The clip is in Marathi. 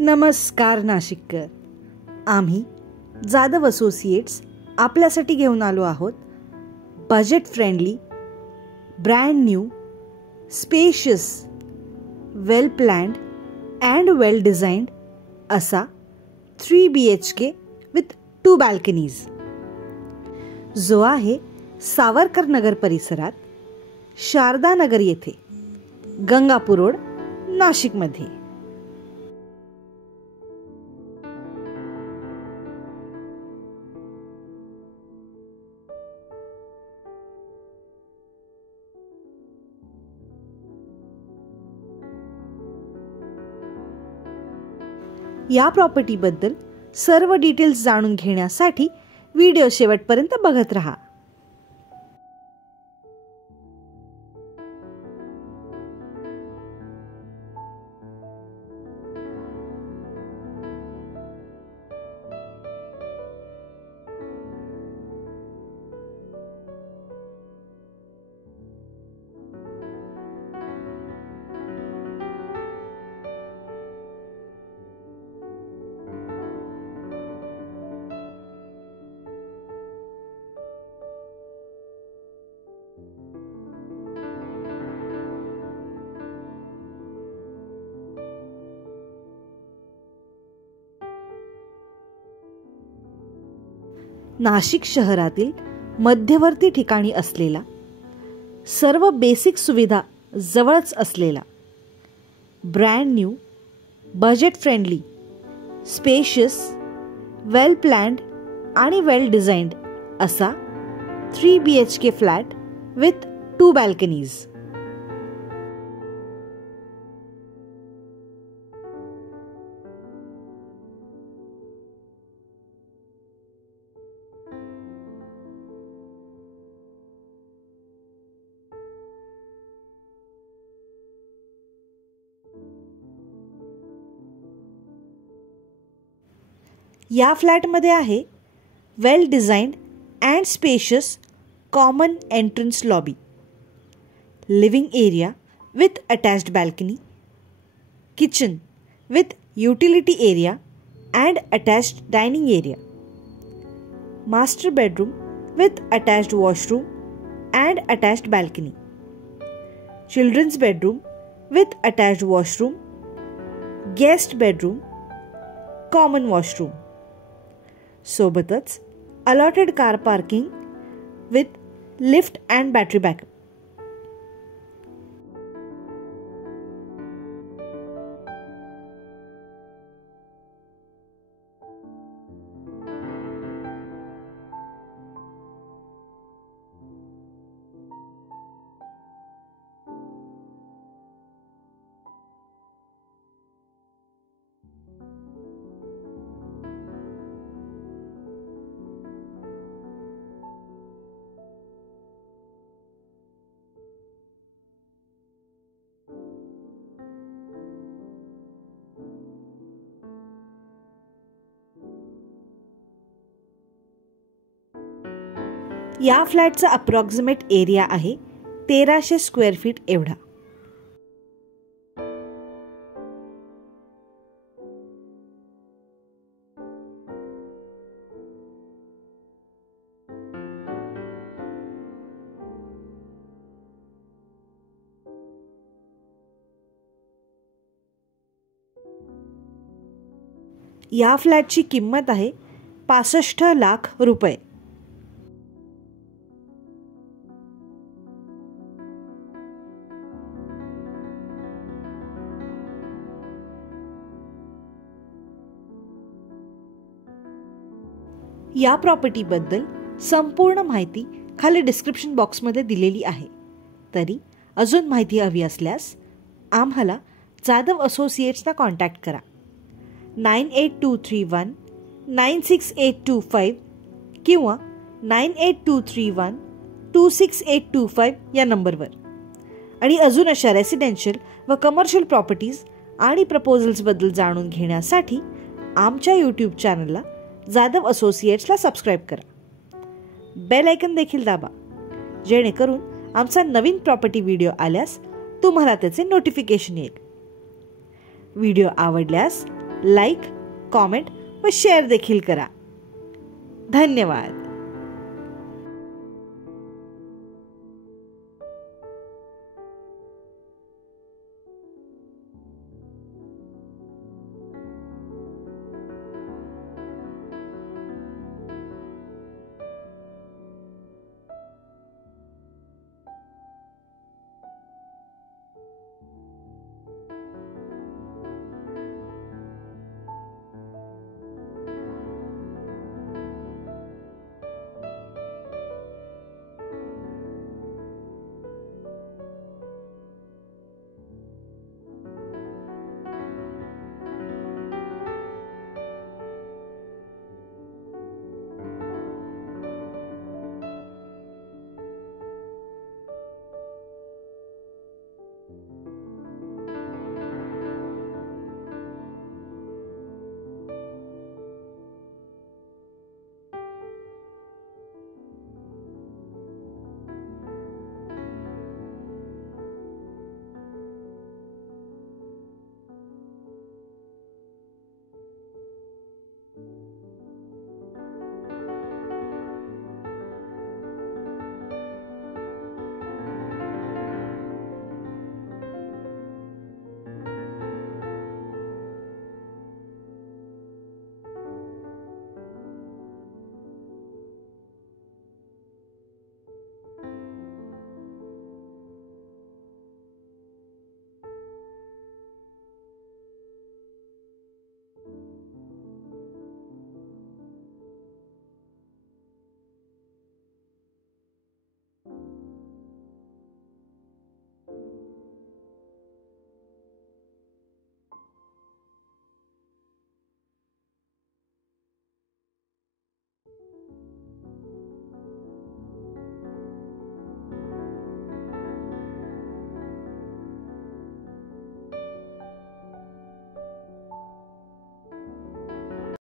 नमस्कार नाशिककर. आम्ही जाधव असोसिएट्स आपल्यासाठी घेऊन आलो आहोत budget friendly, brand new, spacious, well planned and well designed असा 3 BHK विथ 2 बाल्कनीज जो आहे सावरकर नगर परिसरात, शारदा नगर येथे, गंगापूर रोड, नाशिकमध्ये. या प्रॉपर्टीबद्दल सर्व डिटेल्स जाणून घेण्यासाठी व्हिडिओ शेवटपर्यंत बघत रहा. नाशिक शहरातील मध्यवर्ती ठिकाणी असलेला, सर्व बेसिक सुविधा जवळच असलेला, brand new, budget friendly, spacious, well planned आणि वेल डिझाइन्ड असा 3 BHK फ्लॅट विथ 2 बाल्कनीज. या फ्लॅटमध्ये आहे well designed and spacious common entrance lobby, living area with attached balcony, kitchen with utility area and attached dining area, master bedroom with attached washroom and attached balcony, children's bedroom with attached washroom, guest bedroom, common washroom, सोबतच allotted car parking with lift and battery backup. या फ्लॅटचा अप्रॉक्सिमेट एरिया आहे 1300 स्क्वेअर फीट एवढा. या फ्लॅटची किंमत आहे 65 लाख रुपये. या प्रॉपर्टीबद्दल संपूर्ण माहिती खाली डिस्क्रिप्शन बॉक्समध्ये दिलेली आहे. तरी अजून माहिती हवी असल्यास आम्हाला जाधव असोसिएट्सना कॉन्टॅक्ट करा. 98231 96825 किंवा 98231 26825 या नंबरवर. आणि अजून अशा रेसिडेन्शियल व कमर्शियल प्रॉपर्टीज आणि प्रपोजल्सबद्दल जाणून घेण्यासाठी आमच्या यूट्यूब चॅनलला जाधव असोसिएट्सला सबस्क्राईब करा. बेल आयकन देखील दाबा, जेणेकरून आमचा नवीन प्रॉपर्टी व्हिडिओ आल्यास तुम्हाला त्याचे नोटिफिकेशन येईल. व्हिडिओ आवडल्यास लाईक, कॉमेंट व शेअर देखील करा. धन्यवाद.